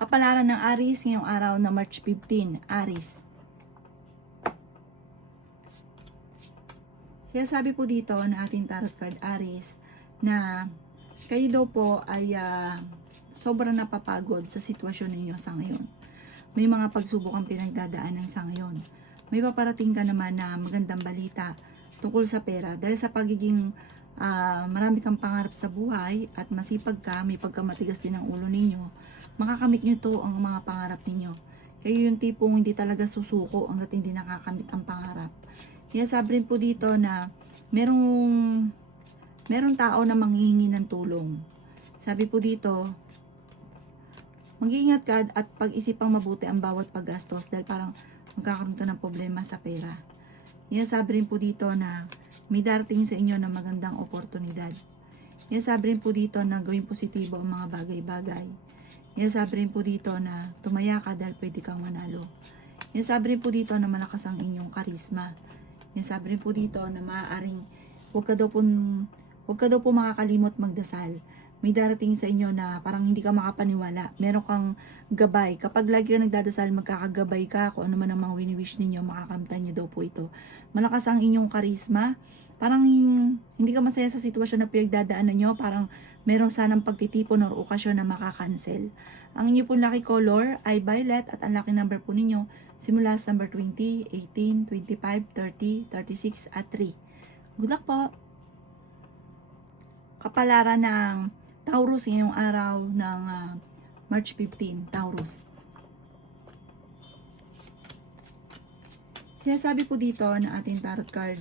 Kapalaran ng Aries ngayong araw na March 15, Aries. Sinasabi po dito na ating tarot card Aries na kayo daw po ay sobrang napapagod sa sitwasyon ninyo sa ngayon. May mga pagsubok ang pinagdadaanan sa ngayon. May paparating ka naman na magandang balita tungkol sa pera dahil sa pagiging marami kang pangarap sa buhay at masipag ka, may pagkamatigas din ang ulo ninyo, makakamit nyo to ang mga pangarap ninyo. Kayo yung tipong hindi talaga susuko hanggat hindi nakakamit ang pangarap. Kaya sabi rin po dito na merong tao na manghihingi ng tulong. Sabi po dito, mag-iingat ka at pag-isipang mabuti ang bawat paggastos dahil parang magkakaroon ka ng problema sa pera. Kaya sabi rin po dito na may darating sa inyo na magandang oportunidad. Kaya sabi rin po dito na gawing positibo ang mga bagay-bagay. Kaya sabi rin po dito na tumaya ka dahil pwede kang manalo. Kaya sabi rin po dito na malakas ang inyong karisma. Kaya sabi rin po dito na maaaring huwag ka daw po makakalimot magdasal. May darating sa inyo na parang hindi ka makapaniwala. Meron kang gabay. Kapag lagi ka nagdadasal, magkakagabay ka. Kung ano man ang mga wini-wish ninyo, makakamtan niyo daw po ito. Malakas ang inyong karisma. Parang hindi ka masaya sa sitwasyon na pinagdadaanan nyo. Parang meron sanang pagtitipon or okasyon na makakancel. Ang inyo pong lucky color ay violet at ang lucky number po ninyo simula sa number 20, 18, 25, 30, 36 at 3. Good luck po! Kapalaran ng Taurus ngayong araw ng March 15, Taurus. Sinasabi po dito na ating tarot card,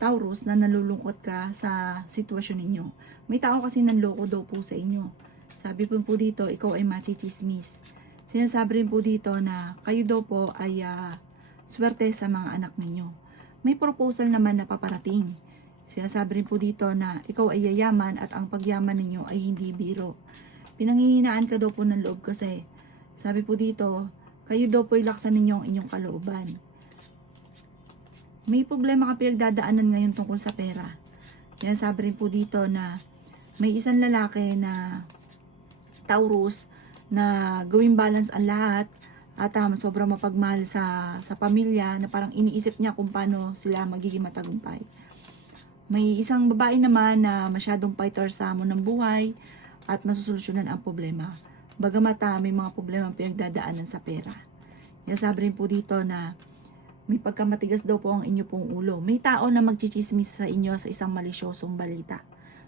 Taurus, na nalulungkot ka sa sitwasyon ninyo. May tao kasi nanloko daw po sa inyo. Sabi po dito, ikaw ay machichismis. Sinasabi rin po dito na kayo daw po ay swerte sa mga anak ninyo. May proposal naman na paparating. Sinasabi rin po dito na ikaw ay yayaman at ang pagyaman ninyo ay hindi biro. Pinanghihinaan ka daw po ng loob kasi. Sabi po dito, kayo daw po ilaksan ninyo ang inyong kalooban. May problema ka pinagdadaanan ngayon tungkol sa pera. Sinasabi rin po dito na may isang lalaki na Taurus na gawing balance ang lahat at sobrang mapagmahal sa pamilya na parang iniisip niya kung paano sila magiging matagumpay. May isang babae naman na masyadong fighter sa hamon ng buhay at masusolusyonan ang problema. Bagamat may mga problema ang pinagdadaanan sa pera. Kaya sabi rin po dito na may pagkamatigas daw po ang inyo pong ulo. May tao na magchichismis sa inyo sa isang malisyosong balita.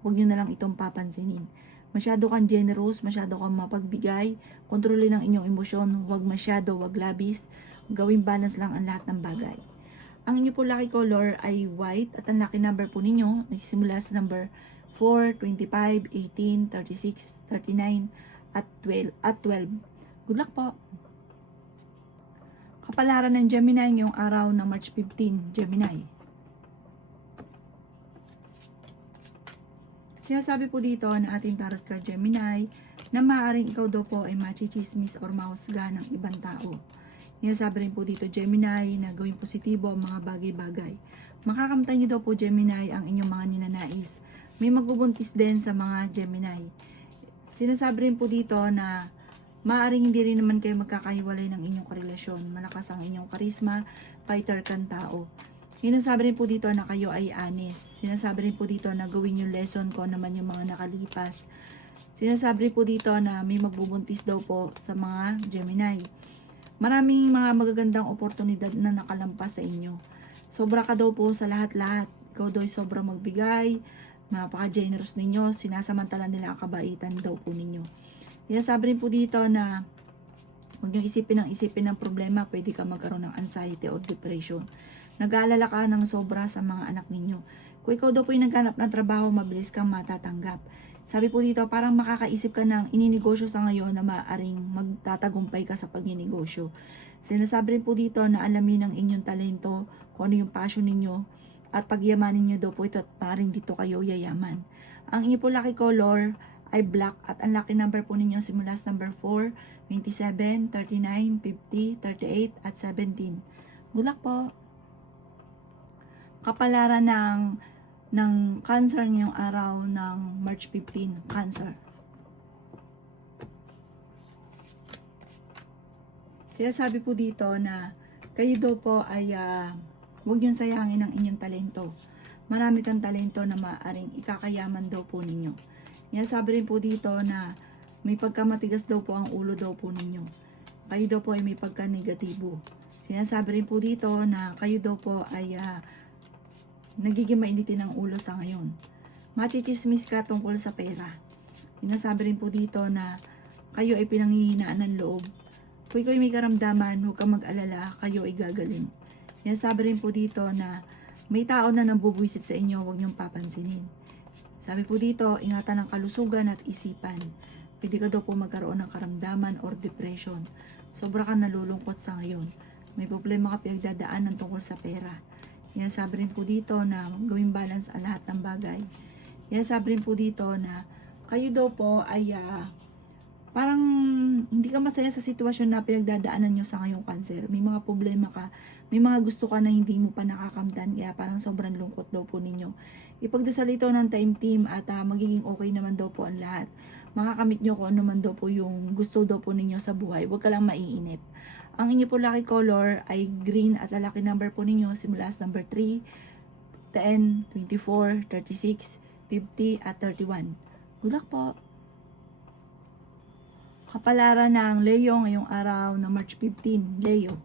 Huwag nyo na lang itong papansinin. Masyado kang generous, masyado kang mapagbigay, kontrolin ang inyong emosyon, huwag masyado, huwag labis, gawing balance lang ang lahat ng bagay. Ang inyo po lucky color ay white at ang lucky number po ninyo nagsisimula sa number 4, 25, 18, 36, 39 at 12. Good luck po! Kapalaran ng Gemini ngayong araw ng March 15, Gemini. Sinasabi po dito na ating tarot card Gemini na maaaring ikaw daw po ay machichismis or mahusga ng ibang tao. Sinasabi rin po dito Gemini na gawing positibo ang mga bagay-bagay. Makakamtan niyo daw po Gemini ang inyong mga ninanais. May magbubuntis din sa mga Gemini. Sinasabi rin po dito na maaaring hindi rin naman kayo magkakahiwalay ng inyong karelasyon. Malakas ang inyong karisma, fighter kang tao. Sinasabi rin po dito na kayo ay honest. Sinasabi rin po dito na gawin yung lesson ko naman yung mga nakalipas. Sinasabi rin po dito na may magbubuntis daw po sa mga Gemini. Maraming mga magagandang oportunidad na nakalampas sa inyo. Sobra ka daw po sa lahat-lahat. Ikaw daw ay sobrang magbigay, napaka-generous ninyo, sinasamantala nila ang kabaitan daw po ninyo. Sinasabi rin po dito na huwag nyo isipin ng problema, pwede ka magkaroon ng anxiety or depression. Nag-aalala ka ng sobra sa mga anak ninyo. Kung ikaw daw po yung naghanap ng trabaho, mabilis kang matatanggap. Sabi po dito, parang makakaisip ka ng ininegosyo sa ngayon na maaaring magtatagumpay ka sa pagninegosyo. Sinasabi rin po dito na alamin ang inyong talento, kung ano yung passion ninyo, at pagyamanin nyo daw po ito at maaaring dito kayo yayaman. Ang inyo po lucky color ay black at ang lucky number po ninyo simula sa number 4, 27, 39, 50, 38 at 17. Good luck po! Kapalaran ng Cancer ngayong araw ng March 15, Cancer. Sinasabi po dito na kayo daw po ay huwag niyong sayangin ang inyong talento. Marami kang talento na maaaring ikakayaman daw po ninyo. Sinasabi rin po dito na may pagkamatigas daw po ang ulo daw po ninyo. Kayo daw po ay may pagka-negatibo. Sinasabi rin po dito na kayo daw po ay nagiging mainitin ang ulo sa ngayon. Machichismis ka tungkol sa pera. Sinasabi rin po dito na kayo ay pinanghihinaan ng loob. Kung ikaw ay may karamdaman, huwag kang mag-alala, kayo ay gagaling. Sinasabi rin po dito na may tao na nambubwisit sa inyo, huwag niyong papansinin. Sabi po dito, ingatan ang kalusugan at isipan. Pwede ka daw po magkaroon ng karamdaman or depression. Sobra ka nalulungkot sa ngayon. May problema ka pinagdadaanan tungkol sa pera. Sinasabi rin po dito na gawing balance ang lahat ng bagay. Sinasabi rin po dito na kayo daw po ay parang hindi ka masaya sa sitwasyon na pinagdadaanan nyo sa ngayong cancer. May mga problema ka, may mga gusto ka na hindi mo pa nakakamtan, kaya parang sobrang lungkot daw po ninyo. Ipagdasal ito ng time team at magiging okay naman daw po ang lahat. Makakamit nyo kung ano man daw po yung gusto daw po ninyo sa buhay. Huwag ka lang maiinip. Ang inyo po lucky color ay green at ang lucky number po ninyo simula sa number 3, 10, 24, 36, 50 at 31. Good luck po! Kapalaran ng Leo ngayong araw na March 15, Leo.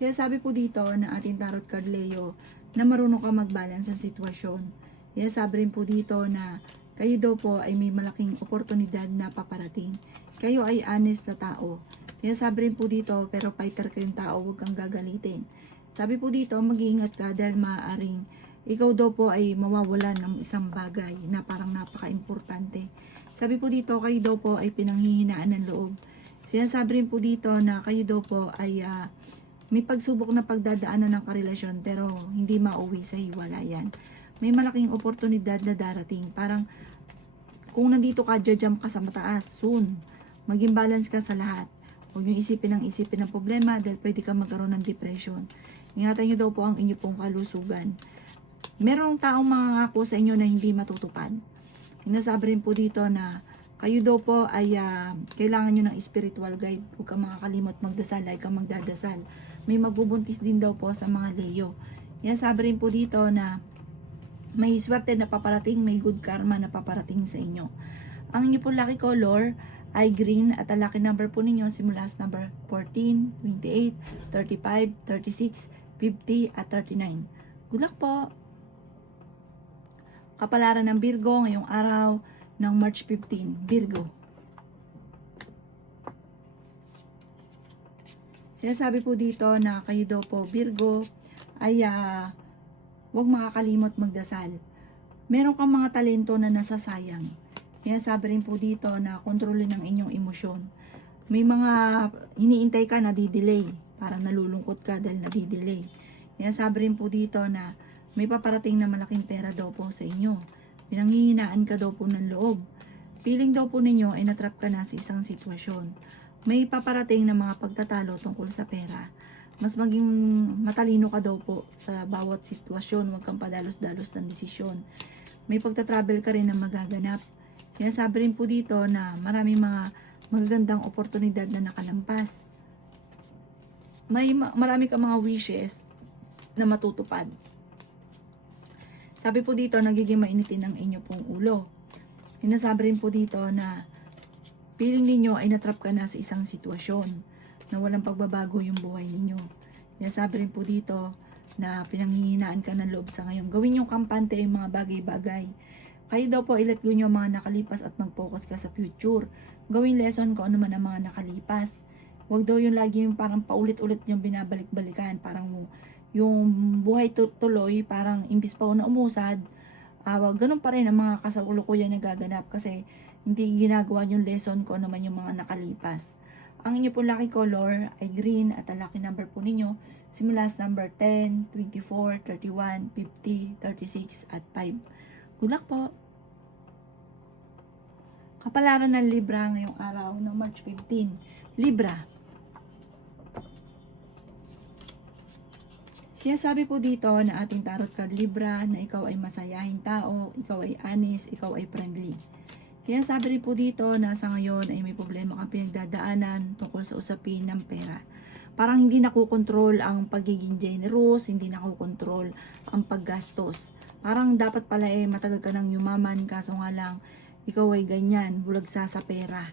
Sinasabi po dito na ating tarot card Leo na marunong ka mag-balance sa sitwasyon. Sinasabi rin po dito na kayo daw po ay may malaking oportunidad na paparating. Kayo ay honest na tao. Sinasabi rin po dito, pero fighter kayong tao, huwag kang gagalitin. Sabi po dito, mag-iingat ka dahil maaaring ikaw daw po ay mawawalan ng isang bagay na parang napaka-importante. Sabi po dito, kayo daw po ay pinanghihinaan ng loob. Sinasabi rin po dito na kayo daw po ay may pagsubok na pagdadaanan ng karelasyon pero hindi mauwi sa hiwalayan. May malaking oportunidad na darating. Parang kung nandito ka, jump ka sa mataas soon. Maging balance ka sa lahat. Huwag nyo isipin ng problema dahil pwede ka magkaroon ng depression. Ingatan nyo daw po ang inyo pong kalusugan. Merong taong mangangako sa inyo na hindi matutupad. Sinasabi rin po dito na kayo daw po ay kailangan nyo ng spiritual guide. Huwag kang makakalimot magdasal, ay kang magdadasal. May magbubuntis din daw po sa mga Leo. Sinasabi rin po dito na may swerte na paparating, may good karma na paparating sa inyo. Ang inyo po lucky color ay green at ang lucky number po ninyo simula sa number 14, 28, 35, 36, 50 at 39. Good luck po! Kapalaran ng Virgo ngayong araw ng March 15, Virgo. Sinasabi po dito na kayo daw po Virgo ay huwag makakalimot magdasal. Meron kang mga talento na nasasayang. Sinasabi rin po dito na kontrolin ang inyong emosyon. May mga iniintay ka na di-delay. Parang nalulungkot ka dahil nadi-delay. Sinasabi rin po dito na may paparating na malaking pera daw po sa inyo. Pinanghihinaan ka daw po ng loob. Feeling daw po ninyo ay natrap ka na sa isang sitwasyon. May paparating na mga pagtatalo tungkol sa pera. Mas maging matalino ka daw po sa bawat sitwasyon. Huwag kang padalos-dalos ng desisyon. May pagtatravel ka rin na magaganap. Sinasabi rin po dito na maraming mga magagandang oportunidad na nakalampas. Marami ka mga wishes na matutupad. Sabi po dito, nagiging mainitin ang inyo pong ulo. Sinasabi rin po dito na feeling ninyo ay natrap ka na sa isang sitwasyon na walang pagbabago yung buhay ninyo. Sinasabi rin po dito na pinanghihinaan ka ng loob sa ngayon. Gawin yung kampante yung mga bagay-bagay. Kayo daw po i-let go nyo mga nakalipas at mag-focus ka sa future. Gawin lesson kung ano man ang mga nakalipas. Huwag daw yung lagi yung parang paulit-ulit yung binabalik-balikan. Parang yung buhay tuloy, parang imbis pa na umusad, ganun pa rin ang mga kasalukuyan na gaganap kasi hindi ginagawa yung lesson kung ano man yung mga nakalipas. Ang inyo po lucky color ay green at ang lucky number po ninyo simula sa number 10, 24, 31, 50, 36 at 5. Good luck po! Kapalaran ng Libra ngayong araw ng March 15. Libra. Sinasabi po dito na ating tarot card Libra na ikaw ay masayahing tao, ikaw ay honest, ikaw ay friendly. Kaya sabi rin po dito na sa ngayon ay may problema kang pinagdadaanan tungkol sa usapin ng pera. Parang hindi nakokontrol ang pagiging generous, hindi nakokontrol ang paggastos. Parang dapat pala matagal ka nang yumaman, kaso nga lang ikaw ay ganyan, bulagsa sa pera.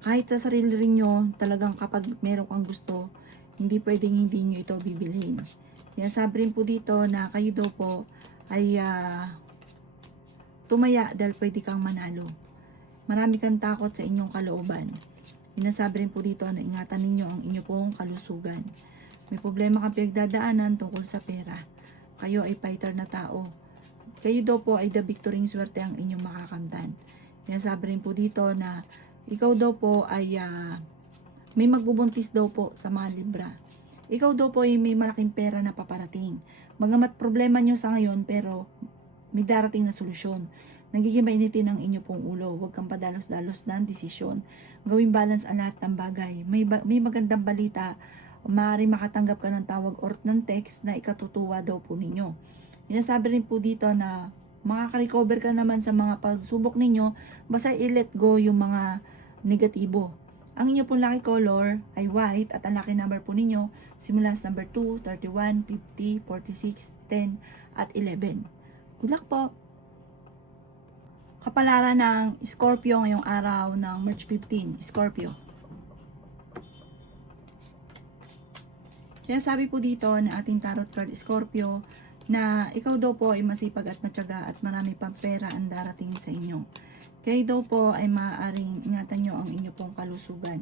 Kahit sa sarili rin nyo, talagang kapag meron kang gusto, hindi pwedeng hindi nyo ito bibilhin. Kaya sabi rin po dito na kayo daw po ay tumaya dahil pwede kang manalo. Marami kang takot sa inyong kalooban. Inasabi rin po dito na ingatan ninyo ang inyo pong kalusugan. May problema kang pinagdadaanan tungkol sa pera. Kayo ay fighter na tao. Kayo daw po ay the victory swerte ang inyong makakamtan. Inasabi rin po dito na ikaw daw po ay may magbubuntis daw po sa mga Libra. Ikaw daw po ay may malaking pera na paparating. Magamat problema nyo sa ngayon pero may darating na solusyon. Nagiging mainitin ang inyo pong ulo. Huwag kang padalos-dalos ng desisyon. Gawing balance ang lahat ng bagay. May magandang balita. Maaari makatanggap ka ng tawag or ng text na ikatutuwa daw po ninyo. Inasabi rin po dito na makaka-recover ka naman sa mga pagsubok ninyo. Basta i-let go yung mga negatibo. Ang inyo pong lucky color ay white at ang lucky number po ninyo simula sa number 2, 31, 50, 46, 10 at 11. Good luck po! Kapalaran ng Scorpio ngayong araw ng March 15, Scorpio. Kaya sabi po dito na ating tarot card Scorpio na ikaw daw po ay masipag at matyaga at marami pang pera ang darating sa inyo. Kaya daw po ay maaaring ingatan nyo ang inyo pong kalusugan.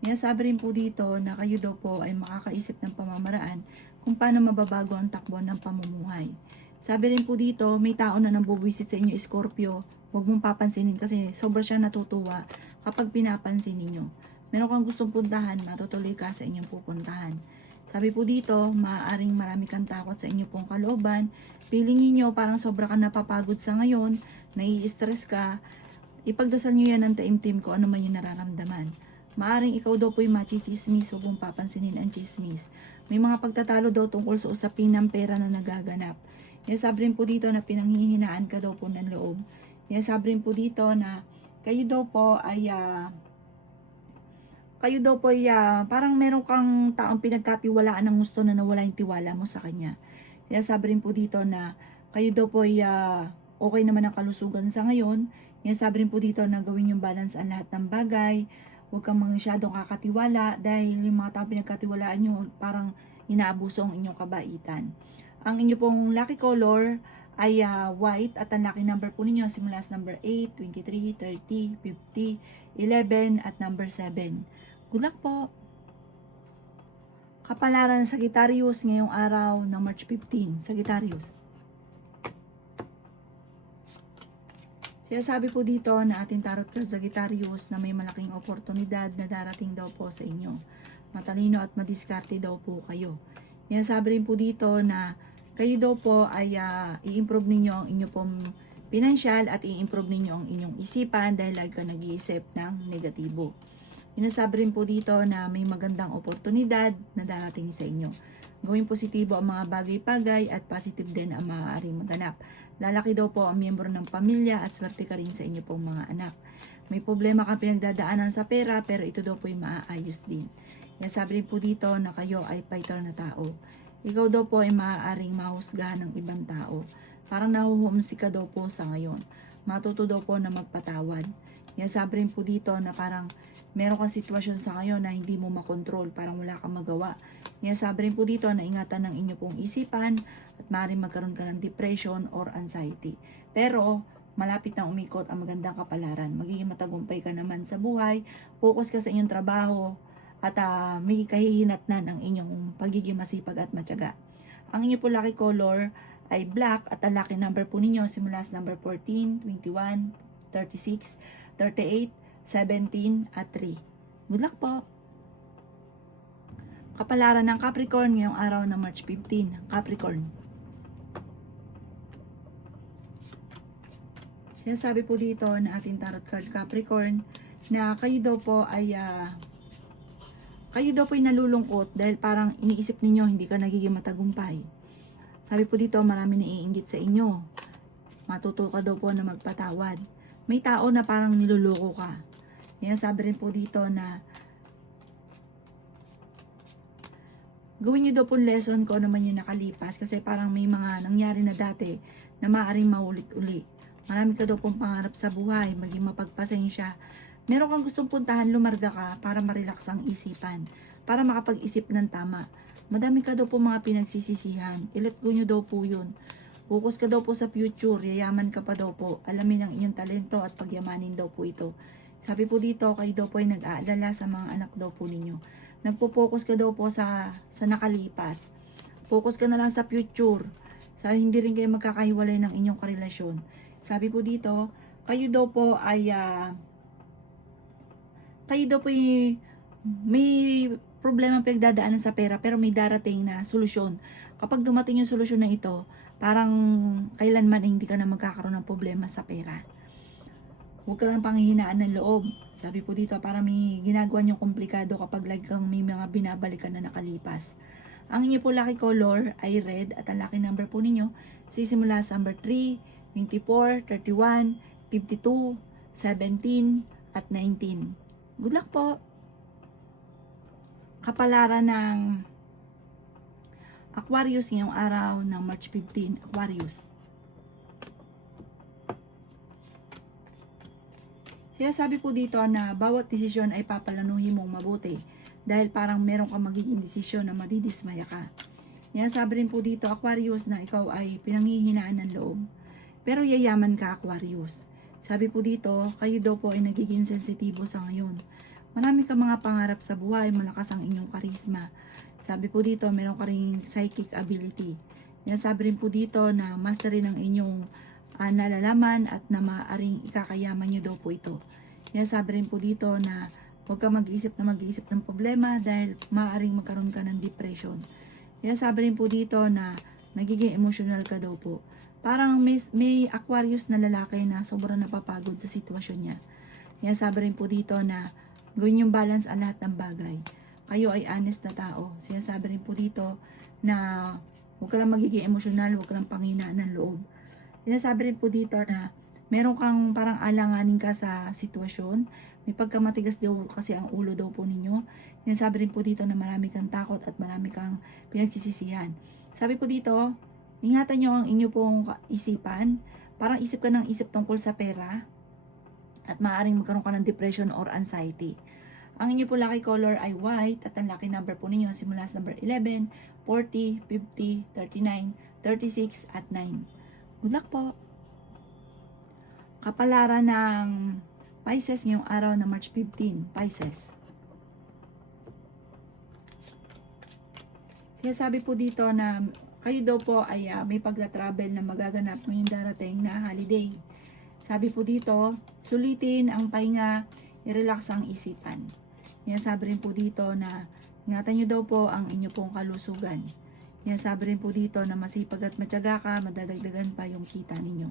Kaya sabi rin po dito na kayo daw po ay makakaisip ng pamamaraan kung paano mababago ang takbo ng pamumuhay. Sabi rin po dito, may tao na nambubuisit sa inyo Scorpio. Huwag mong papansinin kasi sobra siya natutuwa kapag pinapansin ninyo. Meron kang gustong puntahan, matutuloy ka sa inyong pupuntahan. Sabi po dito, maaaring marami kang takot sa inyong pong kalooban. Feeling niyo parang sobra ka napapagod sa ngayon, nai-stress ka. Ipagdasal niyo yan ng taimtim ko ano man yung nararamdaman. Maaaring ikaw daw po'y machichismis, huwag mong papansinin ang chismis. May mga pagtatalo daw tungkol sa usapin ng pera na nagaganap. Yan sabi rin po dito na pinanghihinaan ka daw po ng loob. Yan sabi rin po dito na kayo daw po ay parang meron kang taong pinagkatiwalaan ng gusto na nawala yung tiwala mo sa kanya. Yan sabi rin po dito na kayo daw po ay okay naman ang kalusugan sa ngayon. Yan sabi rin po dito na gawin yung balance ang lahat ng bagay. Huwag kang masyadong kakatiwala dahil yung mga taong pinagkatiwalaan nyo parang inaabuso ang inyong kabaitan. Ang inyo pong lucky color ay white at ang lucky number po ninyo simula sa number 8, 23, 30, 50, 11 at number 7. Good luck po! Kapalaran ng Sagittarius ngayong araw ng March 15. Sagittarius. Sabi po dito na ating tarot card Sagittarius na may malaking oportunidad na darating daw po sa inyo. Matalino at madiskarte daw po kayo. Sabi rin po dito na kayo daw po ay i-improve ninyo ang inyong pong pinansyal at i-improve ninyo ang inyong isipan dahil lagi ka nag-iisip ng negatibo. Sabi rin po dito na may magandang oportunidad na darating sa inyo. Gawing positibo ang mga bagay-bagay at positive din ang maaaring maganap. Lalaki daw po ang miyembro ng pamilya at swerte ka rin sa inyo pong mga anak. May problema kang pinagdadaanan sa pera pero ito daw po ay maaayos din. Sabi rin po dito na kayo ay fighter na tao. Ikaw daw po ay maaaring mahusgahan ng ibang tao. Parang nahuhumsi ka daw po sa ngayon. Matuto daw po na magpatawad. Sabi rin po dito na parang meron kang sitwasyon sa ngayon na hindi mo makontrol, parang wala kang magawa. Sabi rin po dito na ingatan ng inyo pong isipan at maaaring magkaroon ka ng depression or anxiety. Pero malapit na umikot ang magandang kapalaran. Magiging matagumpay ka naman sa buhay, focus ka sa inyong trabaho, at may kahihinatnan ang inyong pagiging masipag at matyaga. Ang inyo po lucky color ay black at ang lucky number po ninyo simula sa number 14, 21, 36, 38, 17 at 3. Good luck po! Kapalaran ng Capricorn ngayong araw ng March 15. Capricorn. Sabi po dito na ating tarot card Capricorn na kayo daw po ay nalulungkot dahil parang iniisip ninyo hindi ka nagiging matagumpay. Sabi po dito marami na iinggit sa inyo. Matuto ka daw po na magpatawad. may tao na parang niloloko ka. Yan, sabi rin po dito na gawin nyo daw po lesson ko naman yung nakalipas kasi parang may mga nangyari na dati na maaaring maulit-uli. Marami ka daw pong pangarap sa buhay, maging mapagpasensya. Meron kang gustong puntahan, lumarga ka para marelax ang isipan, para makapag-isip ng tama. Madami ka daw po mga pinagsisisihan, i-let go nyo daw po yun. Focus ka daw po sa future, yayaman ka pa daw po, alamin ang inyong talento at pagyamanin daw po ito. Sabi po dito, kayo daw po ay nag-aalala sa mga anak daw po ninyo. Nagpo-focus ka daw po sa nakalipas. Focus ka na lang sa future. Sa hindi rin kayo magkakahiwalay ng inyong karelasyon. Sabi po dito, kayo daw po ay may problema pagdadaanan sa pera pero may darating na solusyon. Kapag dumating yung solusyon na ito, parang kailanman ay hindi ka na magkakaroon ng problema sa pera. Huwag ka lang panghihinaan ng loob. Sabi po dito, para may ginagawa nyo komplikado kapag like kang may mga binabalikan na nakalipas. Ang inyo po lucky color ay red at ang lucky number po ninyo sisimula sa number 3, 24, 31, 52, 17, at 19. Good luck po! Kapalaran ng Aquarius ngayong araw ng March 15, Aquarius. Kaya sabi po dito na bawat desisyon ay papalanuhin mong mabuti dahil parang meron kang magiging desisyon na madidismaya ka. Yan sabi rin po dito, Aquarius, na ikaw ay pinanghihinaan ng loob. Pero yayaman ka, Aquarius. Sabi po dito, kayo daw po ay nagiging sensitibo sa ngayon. Marami kang mga pangarap sa buhay, malakas ang inyong karisma. Sabi po dito, meron ka ring psychic ability. Yan sabi rin po dito na mastery ng inyong nalalaman at na maaaring ikakayaman nyo daw po ito. Yan sabi rin po dito na huwag ka mag-isip ng problema dahil maaaring magkaroon ka ng depression. Yan sabi rin po dito na nagiging emotional ka daw po. Parang may Aquarius na lalaki na sobrang napapagod sa sitwasyon niya. Yan sabi rin po dito na gawin yung balance ang lahat ng bagay. Kayo ay honest na tao. Sinasabi rin po dito na huwag ka lang magiging emosyonal, huwag ka lang panghinaan ng loob. Sinasabi rin po dito na meron kang parang alanganin ka sa sitwasyon. May pagkamatigas daw kasi ang ulo daw po ninyo. Sinasabi rin po dito na marami kang takot at marami kang pinagsisisihan. Sabi po dito, ingatan nyo ang inyo pong isipan. Parang isip ka ng isip tungkol sa pera at maaaring magkaroon ka ng depression or anxiety. Ang inyo po lucky color ay white at ang lucky number po ninyo simula sa number 11, 40, 50, 39, 36 at 9. Good luck po! Kapalaran ng Pisces ngayong araw na March 15, Pisces. Sinasabi po dito na kayo daw po ay may pagka-travel na magaganap ngayong darating na holiday. Sabi po dito, sulitin ang pahinga, i-relax ang isipan. Yan sabi rin po dito na ingatan nyo daw po ang inyo pong kalusugan. Yan sabi rin po dito na masipag at matyaga ka, madadagdagan pa yung kita ninyo.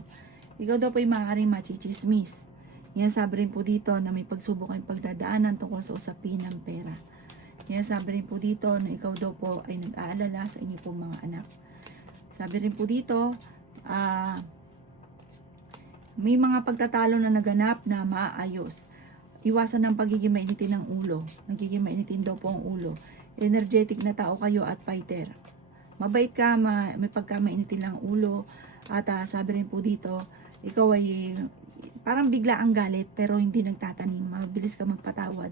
Ikaw daw po ay maaaring machichismis. Yan sabi rin po dito na may pagsubok ang pagdadaanan tungkol sa usapin ng pera. Yan sabi rin po dito na ikaw daw po ay nag-aalala sa inyo pong mga anak. Sabi rin po dito, may mga pagtatalo na naganap na maaayos. Iwasan ng pagiging mainitin ng ulo. Nagiging mainitin daw po ang ulo. Energetic na tao kayo at fighter. Mabait ka, may pagka-mainitin lang ulo. At sabi rin po dito, ikaw ay parang bigla ang galit pero hindi nagtatanim. Mabilis ka magpatawad.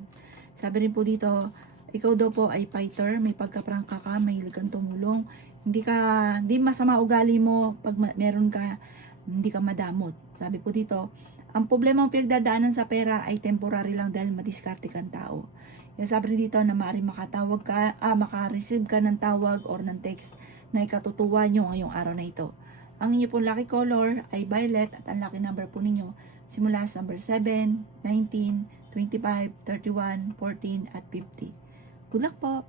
Sabi rin po dito, ikaw daw po ay fighter, may pagkaprangka ka, mahilig kang tumulong. Hindi masama ugali mo pag meron ka, hindi ka madamot. Sabi po dito, ang problema mong pinagdadaanan sa pera ay temporary lang dahil madiskarte kang tao. Yung sabi rin dito na maaaring makareceive ka ng tawag or ng text na ikatutuwa nyo ngayong araw na ito. Ang inyo pong lucky color ay violet at ang lucky number po ninyo simula sa number 7, 19, 25, 31, 14 at 50. Good luck po!